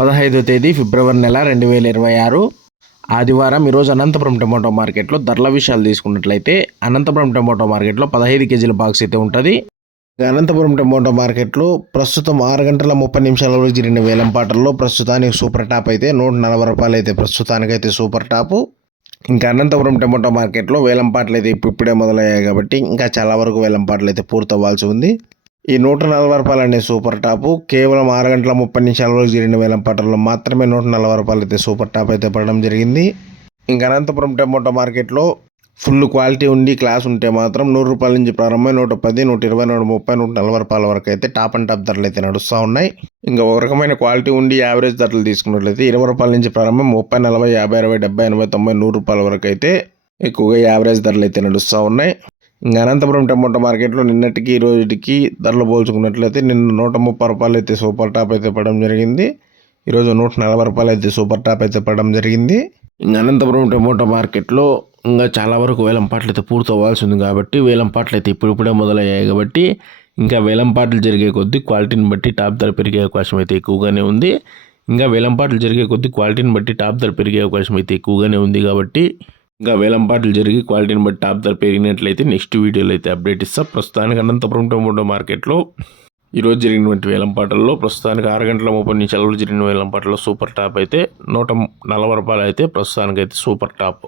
పదహైదో తేదీ ఫిబ్రవరి నెల రెండు వేల ఇరవై ఆరు. ఆదివారం ఈరోజు అనంతపురం టమోటో మార్కెట్లో ధరల విషయాలు తీసుకున్నట్లయితే అనంతపురం టమోటో మార్కెట్లో పదహైదు కేజీల బాక్స్ అయితే ఉంటుంది. అనంతపురం టమోటో మార్కెట్లో ప్రస్తుతం ఆరు గంటల ముప్పై నిమిషాలలో జరిగిన వేలం పాటల్లో ప్రస్తుతానికి సూపర్ టాప్ అయితే నూట నలభై రూపాయలు అయితే ప్రస్తుతానికైతే సూపర్ టాపు. ఇంకా అనంతపురం టమోటో మార్కెట్లో వేలం పాటలు అయితే ఇప్పుడు ఇప్పుడే మొదలయ్యాయి కాబట్టి ఇంకా చాలా వరకు వేలం పాటలు అయితే పూర్తవ్వాల్సి ఉంది. ఈ నూట నలభై రూపాయలు అనే సూపర్ టాపు. కేవలం ఆరు గంటల ముప్పై నిమిషాలలో జరిగిన వేలం పట్టణంలో మాత్రమే నూట నలభై రూపాయలు అయితే సూపర్ టాప్ అయితే పడడం జరిగింది. ఇంకా అనంతపురం టమోటో మార్కెట్లో ఫుల్ క్వాలిటీ ఉండి క్లాస్ ఉంటే మాత్రం నూరు రూపాయల నుంచి ప్రారంభమై నూట పది నూట ఇరవై నూట ముప్పై నూట నలభై రూపాయల వరకు అయితే టాప్ అండ్ టాప్ ధరలు అయితే నడుస్తూ ఉన్నాయి. ఇంకా ఒక రకమైన క్వాలిటీ ఉండి యావరేజ్ ధరలు తీసుకున్నట్లయితే ఇరవై రూపాయల నుంచి ప్రారంభం ముప్పై నలభై యాభై అరవై డెబ్బై ఎనభై తొంభై నూరు రూపాయల వరకు అయితే ఎక్కువగా యావరేజ్ ధరలు అయితే నడుస్తూ ఉన్నాయి. ఇంకా అనంతపురం టమోటా మార్కెట్లో నిన్నటికి ఈ రోజుకి ధరలు పోల్చుకున్నట్లయితే నిన్న నూట ముప్పై రూపాయలు అయితే సూపర్ టాప్ అయితే పడడం జరిగింది. ఈరోజు నూట నలభై రూపాయలు అయితే సూపర్ టాప్ అయితే పడడం జరిగింది. ఇంకా అనంతపురం టమోటా మార్కెట్లో ఇంకా చాలా వరకు వేలం పాటలు అయితే పూర్తవ్వాల్సి ఉంది కాబట్టి వేలం పాటలు అయితే ఇప్పుడిప్పుడే మొదలయ్యాయి కాబట్టి ఇంకా వేలం పాటలు జరిగే కొద్దీ క్వాలిటీని బట్టి టాప్ ధర పెరిగే అవకాశం అయితే ఎక్కువగానే ఉంది. ఇంకా వేలంపాట్లు జరిగే కొద్దీ క్వాలిటీని బట్టి టాప్ ధర పెరిగే అవకాశం అయితే ఎక్కువగానే ఉంది కాబట్టి ఇంకా వేలంపాట్లు జరిగి క్వాలిటీని బట్టి టాప్ ధర పెరిగినట్లయితే నెక్స్ట్ వీడియోలో అయితే అప్డేట్ ఇస్తా. ప్రస్తుతానికి అనంతపురం టొమాటో మార్కెట్లో ఈరోజు జరిగినటువంటి వేలంపాటల్లో ప్రస్తుతానికి ఆరు గంటల ముప్పై నిమిషాలలో జరిగిన వేలంపాటలో సూపర్ టాప్ అయితే నూట నలభై రూపాయలు అయితే ప్రస్తుతానికి అయితే సూపర్ టాప్.